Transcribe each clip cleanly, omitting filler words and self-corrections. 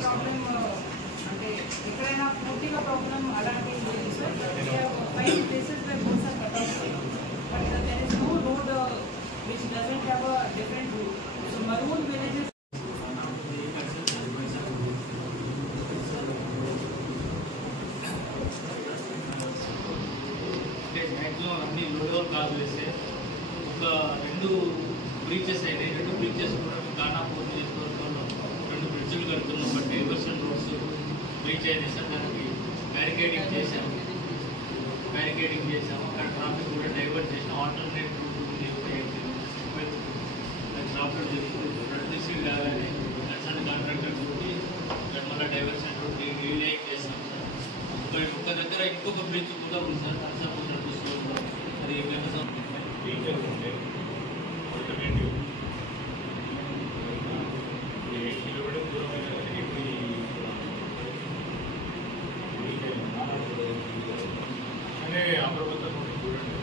Problem అంటే ఎక్కడైనా పూర్తిగా ప్రాబ్లం అలాంటివి లేదు sir. 5 places where roads are cut off, but there is no road which doesn't have a different route. So maroon villages. Maximum అన్ని load కాదు వేస్తే ఒక 2 బ్రిడ్జెస్ అయినాయి. 2 బ్రిడ్జెస్ కూడా గానా పూర్తి చేసుకోవడంలో 2 బ్రిడ్జ్లు కడుతున్నాం. బట్ డైవర్షన్ రోడ్స్ రీచ్ అయినాయి సార్. దానికి బ్యారికేడింగ్ చేసాము. అక్కడ ట్రాఫిక్ కూడా డైవర్ట్ చేసిన ఆల్టర్నేట్ రూట్ ఉంది. ట్రాఫిక్ చేసి కాగానే నర్సరీ కాంట్రాక్టర్ తోటి మళ్ళీ డైవర్షన్ రూట్ రీలైన్ చేస్తాం సార్. ఒక దగ్గర ఇంకొక బ్రిడ్జ్ కూడా ఉంది సార్. నర్సాపూర్ డిస్ట్రిక్ట్లో అది టీచర్ ఉంటే ఆల్టర్నేటివ్ 8 కిలోమీటర్ల దూరమైన అంటే అప్రమత్తం చూడండి.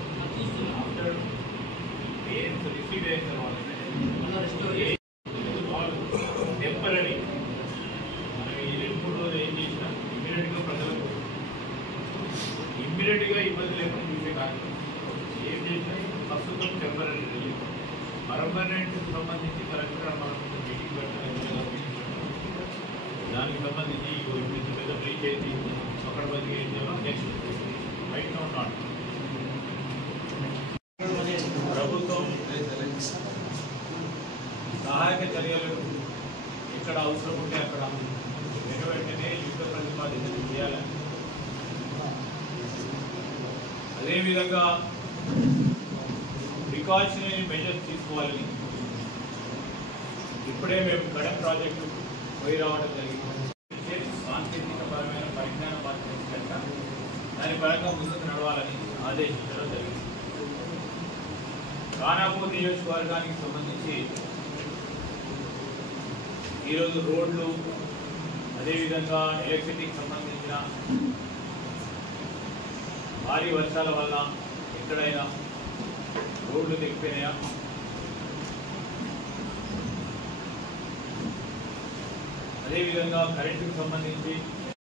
ఆఫ్టర్ పెయిన్స్ రిసీవ్ అయిన తర్వాత టెంపరీ మనం ఈ 2-3 రోజులు ఏం చేసినా ఇమ్మీడియట్గా ప్రజలకు ఇమ్మీడియట్గా ఇబ్బంది లేకుండా చూసే కార్యక్రమం ఏం చేసినా ప్రస్తుతం టెంపరీ రిలీఫ్. పర్మనెంట్ సంబంధించి కలెక్టర్ మనం మీటింగ్ పెట్టాలి. దానికి సంబంధించి ఇప్పుడు పెద్ద బ్రీచ్ అయింది అక్కడ బతికి ఏం చేయాలో నెక్స్ట్ రైట్ నౌ నాట్. ప్రభుత్వం సహాయక చర్యలు ఎక్కడ అవసరం ఉంటే అక్కడ వెంటనే యుద్ధ ప్రతిపాదన చేయాలి. అదేవిధంగా ప్రికాషనరీ మెజర్స్ తీసుకోవాలని ఇప్పుడే మేము గడం ప్రాజెక్టు పోయి రావడం జరిగింది. సాంకేతికపరమైన పరిజ్ఞాన బాధ్యత దాని పరంగా ముందుకు నడవాలని ఆదేశించడం జరిగింది. ఖానాపూర్ నియోజకవర్గానికి సంబంధించి ఈరోజు రోడ్లు అదేవిధంగా ఎలక్ట్రిసిటీకి సంబంధించిన భారీ వర్షాల వల్ల ఎక్కడైనా రోడ్లు తెగిపోయినాయా, అదేవిధంగా కరెంటుకు సంబంధించి